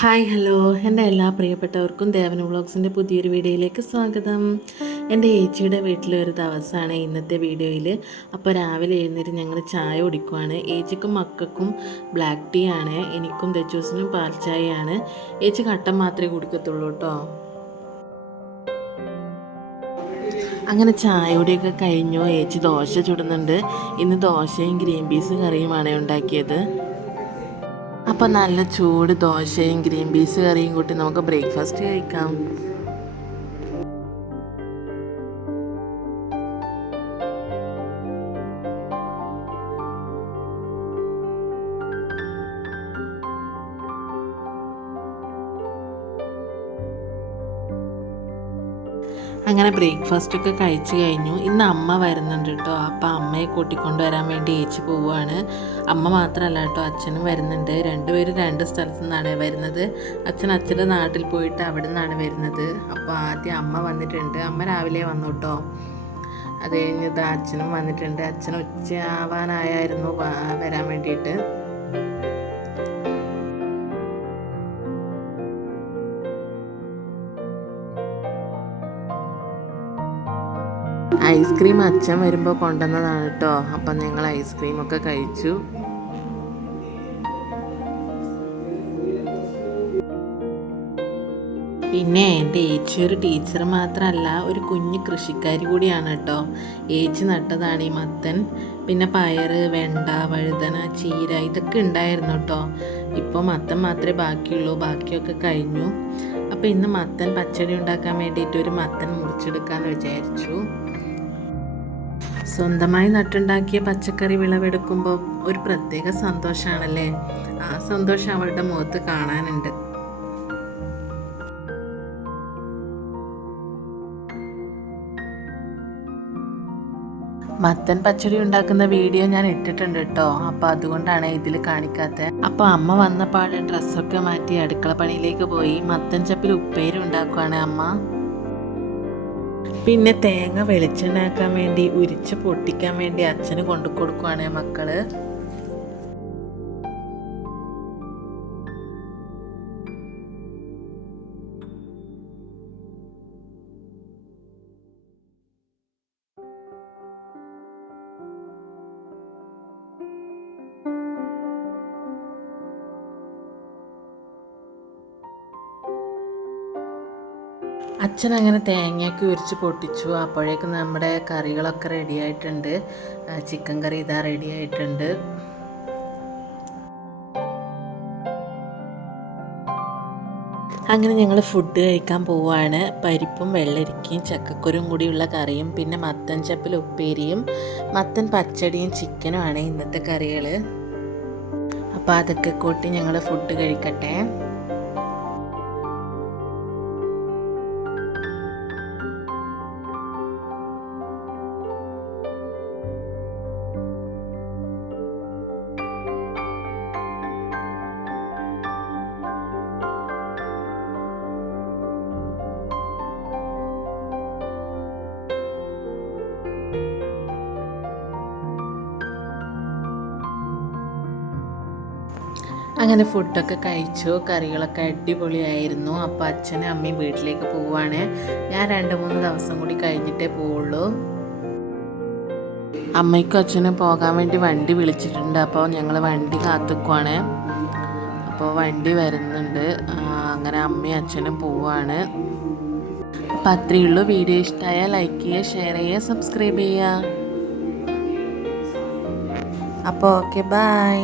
Hi hello, എൻ്റെ എല്ലാ പ്രിയപ്പെട്ടവർക്കും ദേവൻ വ്ളോഗ്സിൻ്റെ പുതിയൊരു വീഡിയോയിലേക്ക് സ്വാഗതം. എൻ്റെ ഏച്ചിയുടെ വീട്ടിലെ ഒരു ദിവസമാണ് ഇന്നത്തെ വീഡിയോയിൽ. അപ്പോൾ രാവിലെ എഴുന്നേറ്റ് ഞങ്ങൾ ചായ കുടിക്കുവാണ്. ഏച്ചിക്കും മക്കൾക്കും ബ്ലാക്ക് ടീ ആണ്, എനിക്കും ദച്ചൂസിനും പാൽ ചായയാണ്. ഏച്ചി കട്ടൻ മാത്രമേ കുടിക്കത്തുള്ളൂ കേട്ടോ. അങ്ങനെ ചായ കുടിയൊക്കെ കഴിഞ്ഞു. ഏച്ചി ദോശ ചുടുന്നുണ്ട്. ഇന്ന് ദോശയും ഗ്രീൻ പീസ് കറിയുമാണ് ഉണ്ടാക്കിയത്. അപ്പോൾ നല്ല ചൂട് ദോശയും ഗ്രീൻ പീസ് കറിയും കൂട്ടി നമുക്ക് ബ്രേക്ക്ഫാസ്റ്റ് കഴിക്കാം. അങ്ങനെ ബ്രേക്ക്ഫാസ്റ്റൊക്കെ കഴിച്ച് കഴിഞ്ഞു. ഇന്ന് അമ്മ വരുന്നുണ്ട് കേട്ടോ. അപ്പോൾ അമ്മയെ കൂട്ടിക്കൊണ്ട് വരാൻ വേണ്ടി ഏച്ചി പോവുകയാണ്. അമ്മ മാത്രമല്ല കേട്ടോ, അച്ഛനും വരുന്നുണ്ട്. രണ്ടുപേരും രണ്ട് സ്ഥലത്തു നിന്നാണ് വരുന്നത്. അച്ഛൻ അച്ഛൻ്റെ നാട്ടിൽ പോയിട്ട് അവിടെ നിന്നാണ് വരുന്നത്. അപ്പോൾ ആദ്യം അമ്മ വന്നിട്ടുണ്ട്. അമ്മ രാവിലെ വന്നു കേട്ടോ. അത് കഴിഞ്ഞത് അച്ഛനും വന്നിട്ടുണ്ട്. അച്ഛൻ ഉച്ചയാവാനായിരുന്നു വരാൻ വേണ്ടിയിട്ട്. ഐസ്ക്രീം അച്ഛൻ വരുമ്പോൾ കൊണ്ടുവന്നതാണ് കേട്ടോ. അപ്പം ഞങ്ങൾ ഐസ്ക്രീമൊക്കെ കഴിച്ചു. പിന്നെ എൻ്റെ ഏച്ചി ഒരു ടീച്ചർ മാത്രമല്ല, ഒരു കുഞ്ഞു കൃഷിക്കാരി കൂടിയാണ് കേട്ടോ. ഏച്ചി നട്ടതാണ് ഈ മത്തൻ. പിന്നെ പയർ, വെണ്ട, വഴുതന, ചീര ഇതൊക്കെ ഉണ്ടായിരുന്നു കേട്ടോ. ഇപ്പോൾ മത്തൻ മാത്രമേ ബാക്കിയുള്ളൂ, ബാക്കിയൊക്കെ കഴിഞ്ഞു. അപ്പോൾ ഇന്ന് മത്തൻ പച്ചടി ഉണ്ടാക്കാൻ വേണ്ടിയിട്ട് ഒരു മത്തൻ മുറിച്ചെടുക്കാമെന്ന് വിചാരിച്ചു. സ്വന്തമായി നട്ടുണ്ടാക്കിയ പച്ചക്കറി വിളവെടുക്കുമ്പോൾ ഒരു പ്രത്യേക സന്തോഷമാണല്ലേ. ആ സന്തോഷം അവളുടെ മുഖത്ത് കാണാനുണ്ട്. മത്തൻ പച്ചടി ഉണ്ടാക്കുന്ന വീഡിയോ ഞാൻ ഇട്ടിട്ടുണ്ട് കേട്ടോ. അപ്പോൾ അതുകൊണ്ടാണ് ഇതിൽ കാണിക്കാത്തത്. അപ്പോൾ അമ്മ വന്നപാട് ഡ്രസ്സൊക്കെ മാറ്റി അടുക്കള പണിയിലേക്ക് പോയി. മത്തൻ ചപ്പിൽ ഉപ്പേരി ഉണ്ടാക്കുവാണ് അമ്മ. പിന്നെ തേങ്ങ വെളിച്ചെണ്ണയാക്കാൻ വേണ്ടി ഉരിച്ച് പൊട്ടിക്കാൻ വേണ്ടി അച്ഛന് കൊണ്ടു കൊടുക്കുവാണ് മക്കള്. അച്ഛൻ അങ്ങനെ തേങ്ങയൊക്കെ ഉരിച്ച് പൊട്ടിച്ചു. അപ്പോഴേക്കും നമ്മുടെ കറികളൊക്കെ റെഡി ആയിട്ടുണ്ട്. ചിക്കൻ കറി ഇതാ റെഡി ആയിട്ടുണ്ട്. അങ്ങനെ ഞങ്ങൾ ഫുഡ് കഴിക്കാൻ പോവുകയാണ്. പരിപ്പും വെള്ളരിക്കയും ചക്കക്കുരും കൂടിയുള്ള കറിയും പിന്നെ മത്തൻ ചപ്പിൽ ഉപ്പേരിയും മത്തൻ പച്ചടിയും ചിക്കനുമാണ് ഇന്നത്തെ കറികൾ. അപ്പോൾ അതൊക്കെ കൂട്ടി ഞങ്ങൾ ഫുഡ് കഴിക്കട്ടെ. അങ്ങനെ ഫുഡൊക്കെ കഴിച്ചു. കറികളൊക്കെ അടിപൊളിയായിരുന്നു. അപ്പോൾ അച്ഛനും അമ്മയും വീട്ടിലേക്ക് പോവുകയാണ്. ഞാൻ 2-3 ദിവസം കൂടി കഴിഞ്ഞിട്ടേ പോവുള്ളൂ. അമ്മയ്ക്കും അച്ഛനും പോകാൻ വേണ്ടി വണ്ടി വിളിച്ചിട്ടുണ്ട്. അപ്പോൾ ഞങ്ങൾ വണ്ടി കാത്തുക്കുവാണ്. അപ്പോൾ വണ്ടി വരുന്നുണ്ട്. അങ്ങനെ അമ്മയും അച്ഛനും പോവുകയാണ്. അപ്പോൾ അത്രയേ ഉള്ളൂ. വീഡിയോ ഇഷ്ടമായാൽ ലൈക്ക് ചെയ്യുക, ഷെയർ ചെയ്യുക, സബ്സ്ക്രൈബ് ചെയ്യുക. അപ്പോൾ ഓക്കെ, ബൈ.